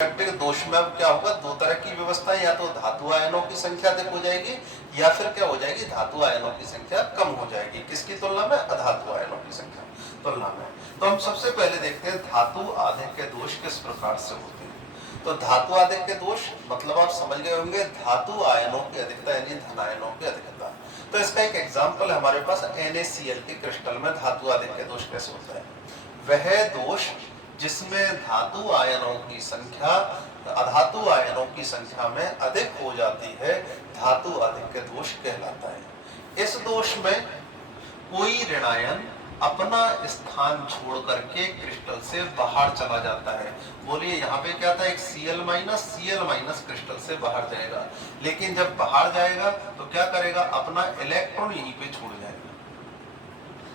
Electric दोष में अब क्या होगा, दो तरह की व्यवस्था है, या तो धातु आयनों की संख्या अधिक हो जाएगी या फिर क्या हो जाएगी, धातु आयनों की संख्या कम हो जाएगी। किसकी तुलना में? अधातु आयनों की संख्या तुलना में। तो हम सबसे पहले देखते हैं धातु आधिक्य दोष किस प्रकार से होते हैं। तो धातु आधिक्य दोष मतलब आप समझ गए होंगे, धातु आयनों की अधिकता यानी धन आयनों की अधिकता। तो इसका एक एग्जाम्पल हमारे पास NaCl के क्रिस्टल में धातु आधिक्य दोष कैसे होता है। वह दोष जिसमें धातु आयनों की संख्या अधातु आयनों की संख्या में अधिक हो जाती है, धातु आधिक्य दोष कहलाता है। इस दोष में कोई ऋणायन अपना स्थान छोड़ करके क्रिस्टल से बाहर चला जाता है। बोलिए यहाँ पे क्या था, एक Cl माइनस क्रिस्टल से बाहर जाएगा, लेकिन जब बाहर जाएगा तो क्या करेगा, अपना इलेक्ट्रॉन यहीं पे छोड़ जाएगा।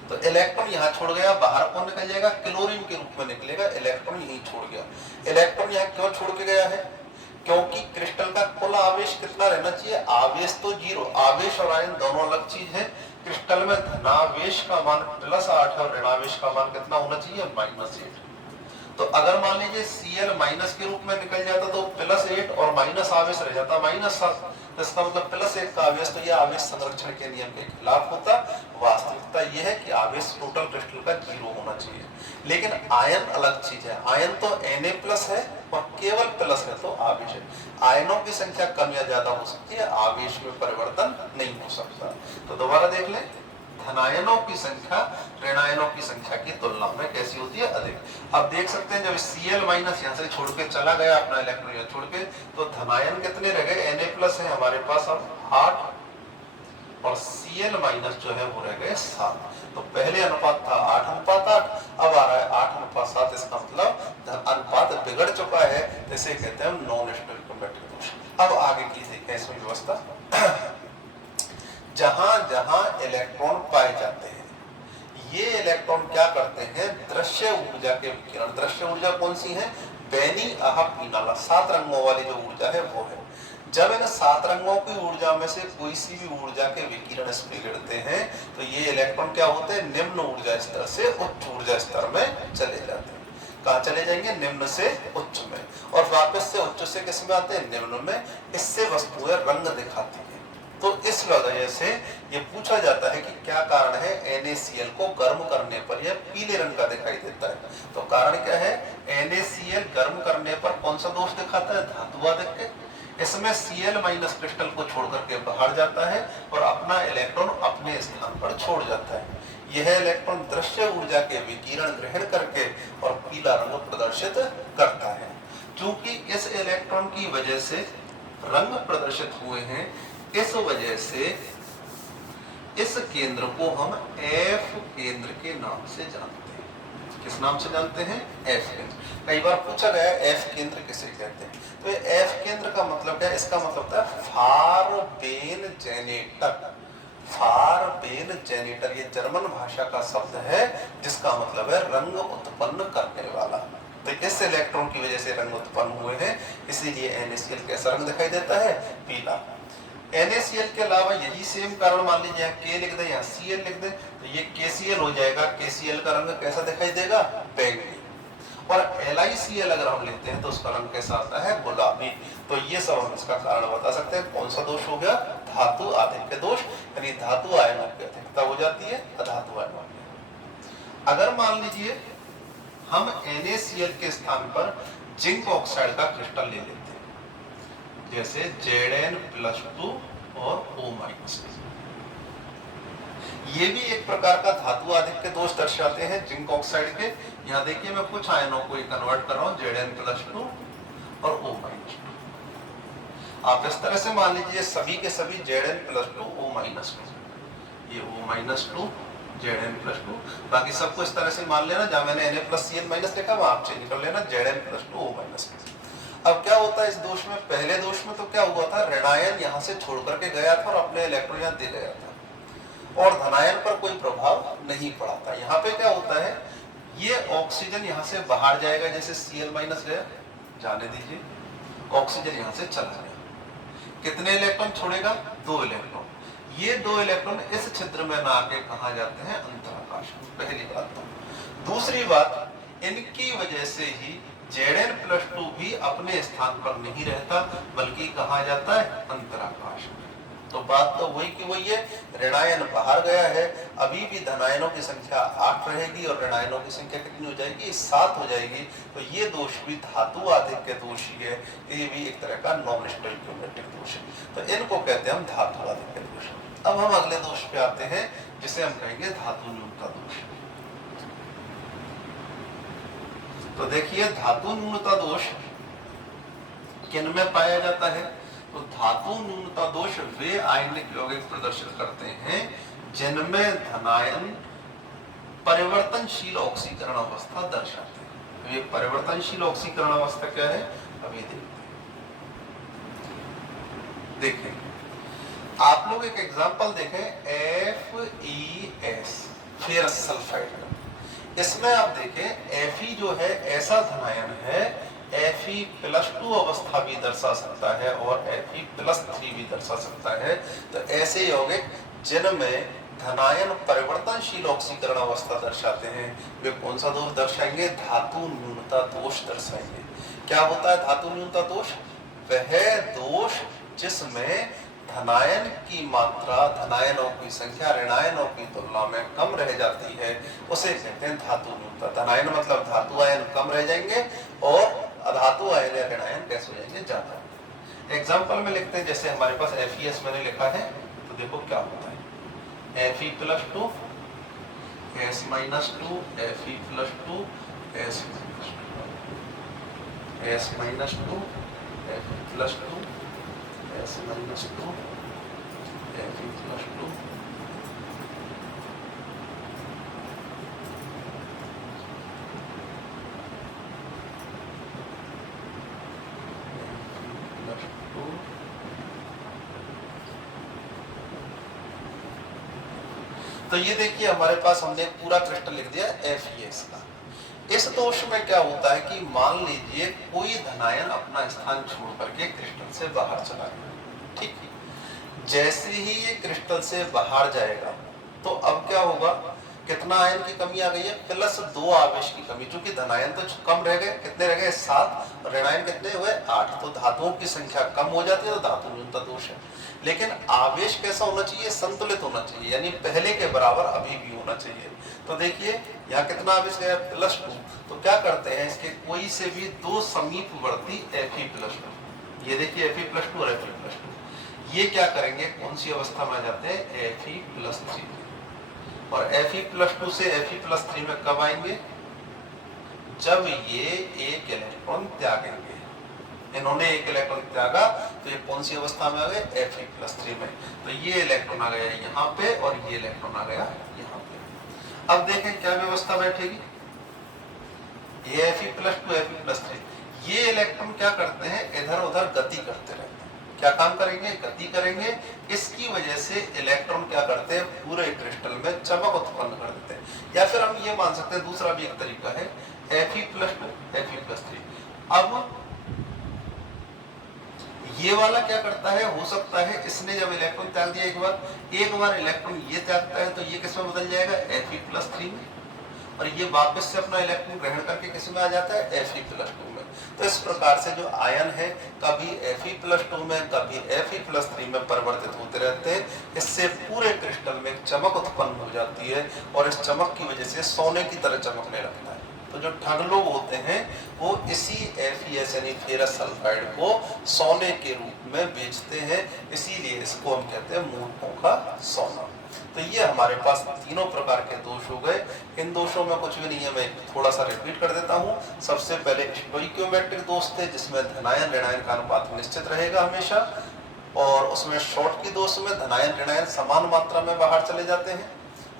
तो इलेक्ट्रॉन यहाँ छोड़ गया, बाहर कौन निकल जाएगा, क्लोरीन के रूप में निकलेगा, इलेक्ट्रॉन यहीं छोड़ गया। इलेक्ट्रॉन यहाँ क्यों छोड़ के गया है, क्योंकि क्रिस्टल का कुल आवेश कितना रहना चाहिए, आवेश तो 0, आवेश और आयन दोनों अलग चीज है। क्रिस्टल में धनावेश का मान +8 और ऋणावेश का मान कितना होना चाहिए, -8। तो अगर मान लीजिए Cl माइनस के रूप में निकल जाता तो +8 और माइनस आवेश रह जाता -7, तो इसका मतलब +1 का आवेश, तो यह आवेश संरक्षण के नियम के खिलाफ होता। वास्तविकता यह है कि आवेश टोटल क्रिस्टल का 0 होना चाहिए, लेकिन आयन अलग चीज है। आयन तो Na+ है और केवल प्लस है तो आवेश है। आयनों की संख्या कम या ज्यादा हो सकती है, आवेश में परिवर्तन नहीं हो सकता। तो दोबारा देख लें, धनायनों की संख्या ऋणायनों की संख्या की तुलना में कैसी होती है, अधिक। अब देख सकते हैं जब Cl- यहाँ से छोड़ के चला गया, अपना इलेक्ट्रॉन छोड़ के, तो धनायन कितने रह गए, Na+ है हमारे पास अब 8 और Cl- जो है वो रह गए 7। तो पहले अनुपात था 8:8, अब आ रहा है 8:7। इसका मतलब अनुपात बिगड़ चुका है, जिसे कहते हैं नॉन स्टोइकोमेट्रिक दोष। अब आगे की देखते हैं इसमें व्यवस्था। जहां जहां इलेक्ट्रॉन पाए जाते हैं, ये इलेक्ट्रॉन क्या करते हैं, दृश्य ऊर्जा के विकिरण। दृश्य ऊर्जा कौन सी है, बैनी आह पीला, 7 रंगों वाली जो ऊर्जा है वो है। जब इन 7 रंगों की ऊर्जा में से कोई सी भी ऊर्जा के विकिरण इस पे गिरते हैं, तो ये इलेक्ट्रॉन क्या होते हैं, निम्न ऊर्जा स्तर से उच्च ऊर्जा स्तर में चले जाते हैं। कहाँ चले जाएंगे, निम्न से उच्च में, और वापस से उच्च से किस में आते हैं, निम्न में। इससे वस्तुएं रंग दिखाती है। तो इस वजह से ये पूछा जाता है कि क्या कारण है, NaCl को गर्म करने पर यह पीले रंग का दिखाई देता है। तो कारण क्या है, NaCl गर्म करने पर कौन सा दोष दिखाता है, धातु आधिक्य। इसमें Cl- क्रिस्टल को छोड़ करके बाहर जाता है और अपना इलेक्ट्रॉन अपने स्थान पर छोड़ जाता है। यह इलेक्ट्रॉन दृश्य ऊर्जा के विकिरण ग्रहण करके और पीला रंग प्रदर्शित करता है। क्योंकि इस इलेक्ट्रॉन की वजह से रंग प्रदर्शित हुए हैं, इस वजह से इस केंद्र को हम F केंद्र के नाम से जानते हैं। किस नाम से जानते हैं, F केंद्र। कई बार पूछा गया F केंद्र किसे कहते हैं, तो ये F केंद्र का मतलब क्या है, इसका मतलब है फार बेन जेनेटर। फार बेन जेनेटर ये जर्मन भाषा का शब्द है, जिसका मतलब है रंग उत्पन्न करने वाला। तो इस इलेक्ट्रॉन की वजह से रंग उत्पन्न हुए हैं, इसीलिए NaCl कैसा रंग दिखाई देता है, पीला। NaCl के अलावा यही सेम कारण, मान लीजिए यहाँ K लिख दें, यहाँ Cl लिख दें, तो ये KCl हो जाएगा। KCl का रंग कैसा दिखाई देगा, बैंगनी। और LiCl अगर हम लेते हैं तो उसका रंग कैसा आता है, गुलाबी। तो ये सब हम इसका कारण बता सकते हैं। कौन सा दोष हो गया, धातु आधिक्य दोष, यानी धातु आयनों की अधिकता हो जाती है अधातु आयनों की। अगर मान लीजिए हम NaCl के स्थान पर जिंक ऑक्साइड का क्रिस्टल ले लेते हैं, जैसे Zn+2 और O-, ये भी एक प्रकार का धातु आधिक्य दोष दर्शाते हैं जिंक ऑक्साइड के। यहाँ देखिए मैं कुछ आयनों को कन्वर्ट कर रहा हूँ, Zn+2 और O-। आप इस तरह से मान लीजिए सभी के सभी Zn+2 O-, ये O-2 Zn+2, बाकी सबको इस तरह से मान लेना। जहां मैंने Na+Cl- लिखा वहां आप चेंज कर लेना, Zn+2 O-। अब क्या होता है इस दोष में, पहले दोष में तो क्या हुआ था, ऋणायन यहाँ से छोड़ करके गया था और अपने इलेक्ट्रॉन यहाँ दे गया था, और धनायन पर कोई प्रभाव नहीं पड़ा था। यहाँ पे क्या होता है, ये ऑक्सीजन यहाँ से बाहर जाएगा, जैसे Cl- गया, जाने दीजिए, ऑक्सीजन यहाँ से चला गया। कितने इलेक्ट्रॉन छोड़ेगा, 2 इलेक्ट्रॉन। ये 2 इलेक्ट्रॉन इस छिद्र में ना आके कहा जाते हैं, अंतराकाश में। पहली बात। तो दूसरी बात, इनकी वजह से ही Zn+2 भी अपने स्थान पर नहीं रहता, बल्कि कहाँ जाता है, अंतराकाश में। तो बात तो वही की वही है, ऋणायन बाहर गया है, अभी भी धनायनों की संख्या 8 रहेगी और ऋणायनों की संख्या कितनी हो जाएगी, 7 हो जाएगी। तो ये दोष भी धातु आधिक्य दोष ही है, ये भी एक तरह का नॉन स्टोइकियोमेट्रिक दोष है। तो इनको कहते हैं हम धातु आधिक्य दोष। अब हम अगले दोष पे आते हैं, जिसे हम कहेंगे धातु न्यूनता दोष। तो देखिए धातु न्यूनता दोष किन में पाया जाता है, तो धातु न्यूनता दोष वे आयनिक यौगिक प्रदर्शित करते हैं जिनमें धनायन परिवर्तनशील ऑक्सीकरण अवस्था दर्शाते हैं। ये परिवर्तनशील ऑक्सीकरण अवस्था क्या है, अभी देखें। आप लोग एक एग्जांपल देखें, FeS फेरस सल्फाइड का। इसमें आप देखें Fe जो है ऐसा धनायन है, Fe+2 अवस्था भी दर्शा सकता है और Fe+3 भी दर्शा सकता है। तो ऐसे यौगिक जिनमें धनायन परिवर्तनशील ऑक्सीकरण अवस्था दर्शाते हैं, वे कौन सा दोष दर्शाएंगे, धातु न्यूनता दोष दर्शाएंगे। क्या होता है धातु न्यूनता दोष, वह दोष जिसमें धनायन की मात्रा धनायनों की संख्या ऋणायनों की तुलना में कम रह जाती है, उसे कहते हैं धातु न्यूनता। धनायन मतलब धातु आयन कम रह जाएंगे और अधातु आयन या ऋणायन कैसे हो जाएंगे, ज्यादा। एग्जांपल में लिखते हैं, जैसे हमारे पास FeS मैंने लिखा है, तो देखो क्या होता है, Fe+2 S-2 Fe+2 S-2 S-2 Fe+2 S-2 Fe+2 तो ये देखिए हमारे पास हमने पूरा क्रिस्टल लिख दिया FeS का। इस दोष में क्या होता है कि मान लीजिए कोई धनायन अपना स्थान छोड़ करके क्रिस्टल से बाहर चला गया, ठीक है। जैसे ही ये क्रिस्टल से बाहर जाएगा तो अब क्या होगा, कितना आयन की कमी आ गई है, +2 आवेश की कमी। चूंकि धनायन तो कम रह गए, कितने रह गए, 7, और ऋणायन कितने हुए, 8। तो धातुओं की संख्या कम हो जाती है, तो धातु न्यूनता दोष है। लेकिन आवेश कैसा होना चाहिए, संतुलित होना चाहिए, यानी पहले के बराबर अभी भी होना चाहिए। तो देखिए यहाँ कितना आवेश गया, +2। तो क्या करते हैं, इसके कोई से भी दो समीपवर्ती Fe+2, ये देखिए Fe+2 और Fe+2, ये क्या करेंगे, कौन सी अवस्था में आ जाते हैं, Fe+3। और Fe+2 से Fe+3 में कब आएंगे, जब ये एक इलेक्ट्रॉन त्यागेंगे। इन्होंने एक इलेक्ट्रॉन त्यागा तो ये कौन सी अवस्था में आ गए, Fe+3 में। तो ये इलेक्ट्रॉन आ गया यहाँ पे और ये इलेक्ट्रॉन आ गया यहाँ पे। अब देखें क्या व्यवस्था बैठेगी, ये Fe+2 Fe+3, ये इलेक्ट्रॉन क्या करते हैं, इधर उधर गति करते रहते हैं। क्या काम करेंगे, गति करेंगे। इसकी वजह से इलेक्ट्रॉन क्या करते हैं, पूरे क्रिस्टल में चमक उत्पन्न कर देते हैं। या फिर हम ये मान सकते हैं, दूसरा भी एक तरीका है, Fe+2 Fe+3। अब ये वाला क्या करता है, हो सकता है इसने जब इलेक्ट्रॉन त्याग दिया एक बार इलेक्ट्रॉन ये त्यागता है तो ये किसमें बदल जाएगा, Fe+3 में, और ये वापस से अपना इलेक्ट्रॉन ग्रहण करके किसमें आ जाता है, Fe+2 में। तो इस प्रकार से जो आयन है कभी Fe+2 में कभी Fe+3 में परिवर्तित होते रहते हैं। इससे पूरे क्रिस्टल में चमक उत्पन्न हो जाती है और इस चमक की वजह से सोने की तरह चमकने लगता है। तो जो ठग लोग होते हैं वो इसी FeS यानी फेरस सल्फाइड को सोने के रूप में बेचते हैं, इसीलिए इसको हम कहते हैं मूर्खों का सोना। तो ये हमारे पास तीनों प्रकार के दोष हो गए। इन दोषों में कुछ भी नहीं है, मैं थोड़ा सा रिपीट कर देता हूँ। सबसे पहले स्टोइकियोमेट्रिक दोष थे, जिसमें धनायन ऋणायन का अनुपात निश्चित रहेगा हमेशा, और उसमें शॉर्टकी दोष में धनायन ऋणायन समान मात्रा में बाहर चले जाते हैं।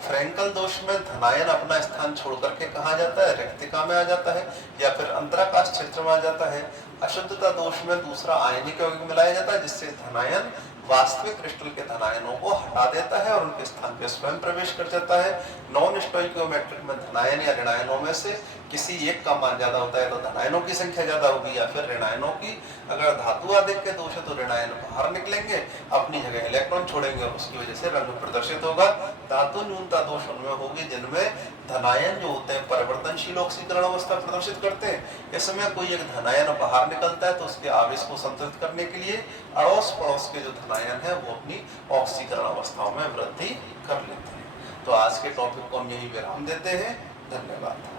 फ्रैंकल दोष में धनायन अपना स्थान छोड़ करके कहाँ जाता है, रिक्तिका में आ जाता है या फिर अंतराकाश क्षेत्र में आ जाता है। अशुद्धता दोष में दूसरा आयनिक यौगिक मिलाया जाता है, जिससे धनायन वास्तविक क्रिस्टल के धनायनों को हटा देता है और उनके स्थान पे स्वयं प्रवेश कर जाता है। नॉन स्टोइकियोमेट्रिक में धनायन या ऋणायनों में से किसी एक का मान ज्यादा होता है तो धनायनों की संख्या ज्यादा होगी या फिर ऋणायनों की। अगर धातु आदिक के दोष है तो ऋणायन बाहर निकलेंगे, अपनी जगह इलेक्ट्रॉन छोड़ेंगे और उसकी वजह से रंग प्रदर्शित होगा। धातु न्यूनता दोष उनमें होगी जिनमें धनायन जो होते हैं परिवर्तनशील ऑक्सीकरण अवस्था प्रदर्शित करते हैं। इस समय कोई एक धनायन बाहर निकलता है तो उसके आवेश को संतुलित करने के लिए अड़ोस पड़ोस के जो धनायन है वो अपनी ऑक्सीकरण अवस्थाओं में वृद्धि कर लेते हैं। तो आज के टॉपिक को हम यही विराम देते हैं। धन्यवाद।